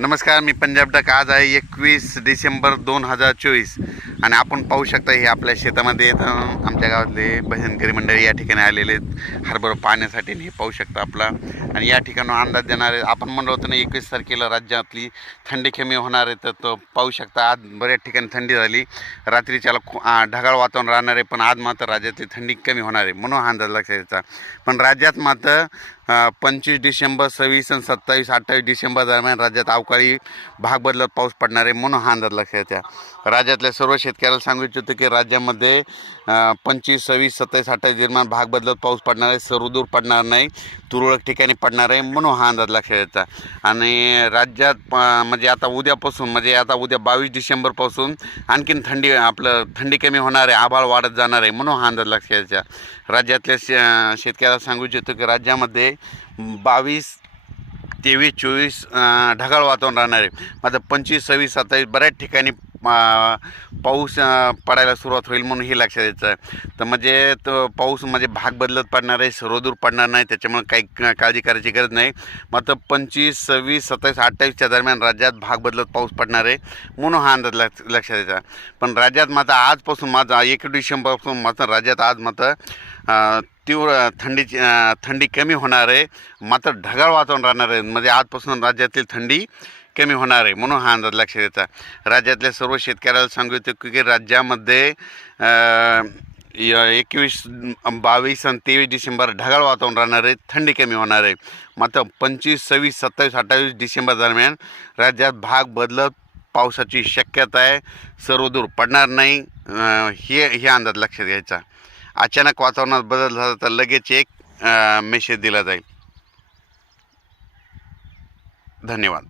नमस्कार मी पंजाब डक. आज आहे एकवीस डिसेंबर दोन हजार चोवीस. आणि आपण पाहू शकता हे आपल्या शेतामध्ये येतं. आमच्या गावातले भजनकरी मंडळी या ठिकाणी आलेले आहेत. हरभरा पाहण्यासाठी हे पाहू शकता आपला. आणि या ठिकाणी अंदाज देणारे आपण म्हणलो होतो ना एकवीस तारखेला राज्यातली थंडी कमी होणार आहे तर तो पाहू शकता. आज बऱ्याच ठिकाणी थंडी झाली. रात्रीच्याला खू- ढगाळ वातावरण राहणार आहे पण आज मात्र राज्यातली थंडी कमी होणार आहे म्हणून हा अंदाज लक्षात यायचा पण राज्यात मात्र पंचवीस डिसेंबर सव्वीस आणि सत्तावीस अठ्ठावीस डिसेंबर दरम्यान राज्यात अवकाळी भाग बदलत पाऊस पडणार आहे म्हणून हा अंदाज लक्षात येत्या राज्यातल्या सर्व शेतकऱ्याला सांगू इच्छितो की राज्यामध्ये पंचवीस सव्वीस सत्तावीस अठ्ठावीस निर्माण भाग बदलत पाऊस पडणार आहे सर्वदूर पडणार नाही तुरळक ठिकाणी पडणार आहे म्हणून हा अंदाज लक्षात यायचा आणि राज्यात प- म्हणजे आता उद्यापासून म्हणजे आता उद्या बावीस डिसेंबरपासून आणखीन थंडी आपलं थंडी कमी होणार आहे आभाळ वाढत जाणार आहे म्हणून हा अंदाज लक्षात यायचा राज्यातल्या शे शेतकऱ्याला सांगू इच्छितो की राज्यामध्ये बावीस तेवीस चोवीस ढगाळ वातावरण राहणार आहे. मात्र पंचवीस सव्वीस सत्तावीस बऱ्याच ठिकाणी पाऊस पडायला सुरुवात होईल म्हणून हे लक्षात यायचं तर म्हणजे तो पाऊस म्हणजे भाग बदलत पडणार आहे सर्वदूर पडणार नाही त्याच्यामुळे काही काळजी करायची गरज नाही. मात्र पंचवीस सव्वीस सत्तावीस अठ्ठावीसच्या दरम्यान राज्यात भाग बदलत पाऊस पडणार आहे म्हणून हा अंदाज लक्ष लक्षात यायचा पण राज्यात मात्र आजपासून माझा एक डिसेंबरपासून मात्र राज्यात आज मात्र तीव्र थंडीची थंडी कमी होणार आहे मात्र ढगाळ वातावरण राहणार आहे. म्हणजे आजपासून राज्यातील थंडी कमी होणार आहे म्हणून हा अंदाज लक्षात येतात राज्यातल्या सर्व शेतकऱ्याला सांगू इच्छितो की राज्यामध्ये य- एकवीस बावीस आणि तेवीस डिसेंबर ढगाळ वातावरण राहणार आहे थंडी कमी होणार आहे. मात्र पंचवीस सव्वीस सत्तावीस अठ्ठावीस डिसेंबर दरम्यान राज्यात भाग बदलत पावसाची शक्यता आहे सर्वदूर पडणार नाही हे हे अंदाज लक्षात घ्यायचा. अचानक वातावरणात बदल झाला तर लगेच एक मेसेज दिला जाईल. धन्यवाद.